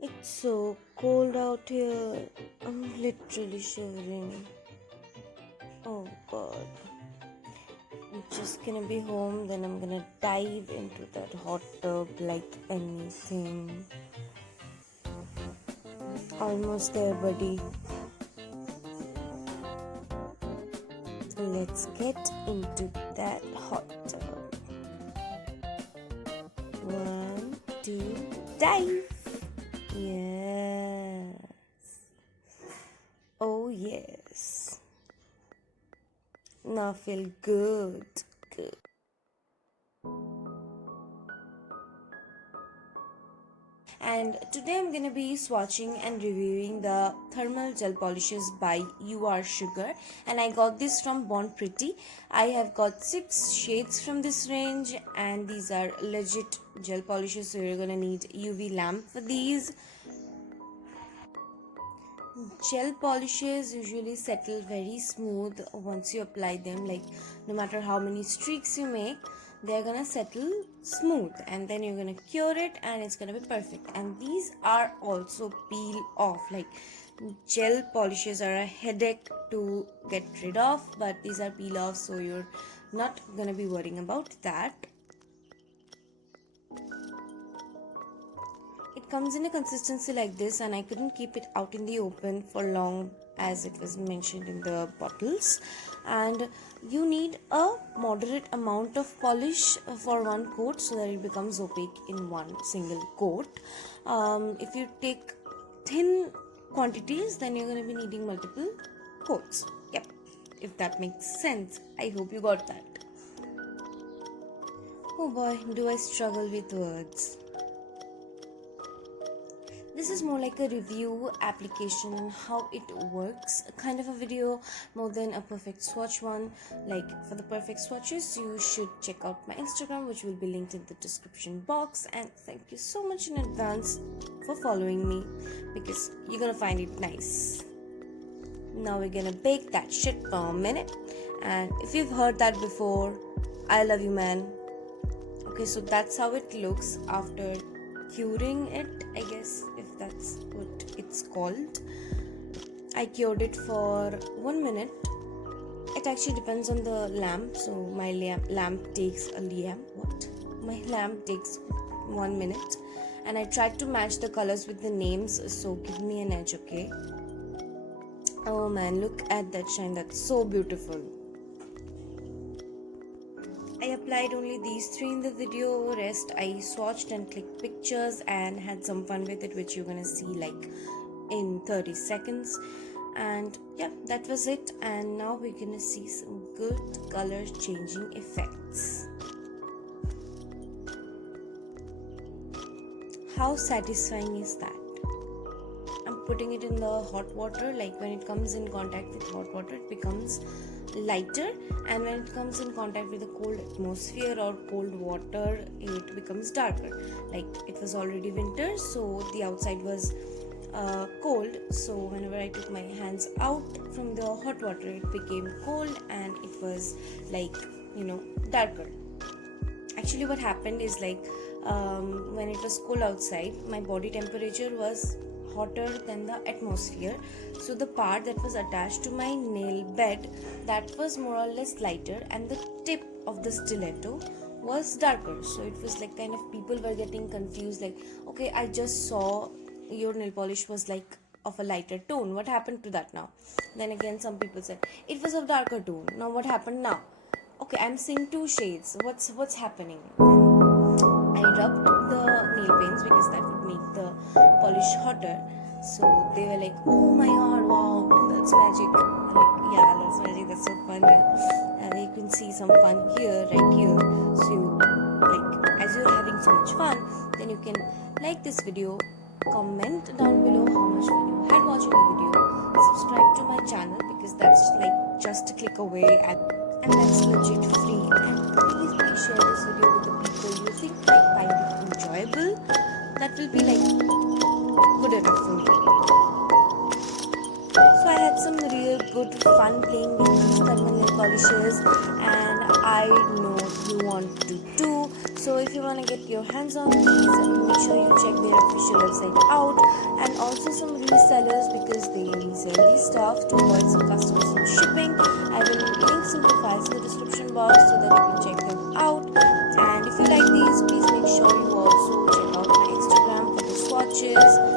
It's so cold out here. I'm literally shivering. Oh god. I'm just gonna be home, then I'm gonna dive into that hot tub like anything. Almost there, buddy. Let's get into that hot tub. 1, 2, dive! Yes. Oh, yes. Now feel good. Good. And today I'm gonna be swatching and reviewing the thermal gel polishes by UR Sugar, and I got this from Born Pretty. I have got 6 shades from this range, and these are legit gel polishes, so you're gonna need UV lamp for these. Gel polishes usually settle very smooth once you apply them, like no matter how many streaks you make, they're gonna settle smooth, and then you're gonna cure it and it's gonna be perfect. And these are also peel off. Like gel polishes are a headache to get rid of, but these are peel off, so you're not gonna be worrying about that. It comes in a consistency like this, and I couldn't keep it out in the open for long as it was mentioned in the bottles. And you need a moderate amount of polish for one coat so that it becomes opaque in one single coat. If you take thin quantities, then you're going to be needing multiple coats. Yep, if that makes sense. I hope you got that. Oh boy, do I struggle with words. This is more like a review application and how it works kind of a video, more than a perfect swatch one. Like for the perfect swatches, you should check out my Instagram, which will be linked in the description box. And thank you so much in advance for following me, because you're gonna find it nice. Now we're gonna bake that shit for a minute, and if you've heard that before, I love you, man. Okay, so that's how it looks after curing it, I guess, if that's what it's called. I cured it for 1 minute. It actually depends on the lamp, so my lamp takes 1 minute, and I tried to match the colors with the names, so give me an edge, okay? Oh man, look at that shine, that's so beautiful. I applied only these 3 in the video, rest I swatched and clicked pictures and had some fun with it, which you're gonna see like in 30 seconds. And yeah, that was it. And now we're gonna see some good color changing effects. How satisfying is that? I'm putting it in the hot water. Like when it comes in contact with hot water, it becomes lighter, and when it comes in contact with the cold atmosphere or cold water, it becomes darker. Like it was already winter, so the outside was cold, so whenever I took my hands out from the hot water, it became cold and it was like, darker. Actually what happened is like when it was cold outside, my body temperature was hotter than the atmosphere, so the part that was attached to my nail bed, that was more or less lighter, and the tip of the stiletto was darker. So it was like kind of people were getting confused, like, okay, I just saw your nail polish was like of a lighter tone, what happened to that now? Then again some people said it was of darker tone, now what happened now? Okay, I'm seeing 2 shades, what's happening? Then I rubbed the nail paints because that would make the polish hotter. So they were like, oh my god, wow, that's magic. I'm like, yeah, that's magic, that's so fun. And you can see some fun here, right here. So like, as you're having so much fun, then you can like this video, comment down below how much fun you had watching the video, subscribe to my channel because that's like just a click away, and that's legit free. And please share this video with the people you think might find it enjoyable. That will be like good enough for me. So I had some real good fun playing with these thermal nail polishes, and I know you want to too. So if you want to get your hands on these, make sure you check their official website out. also some resellers because they resell these stuff to avoid some customs and shipping. I will link some profiles in the description box so that you can check them out. And if you like these, please make sure you also check out my Instagram for the swatches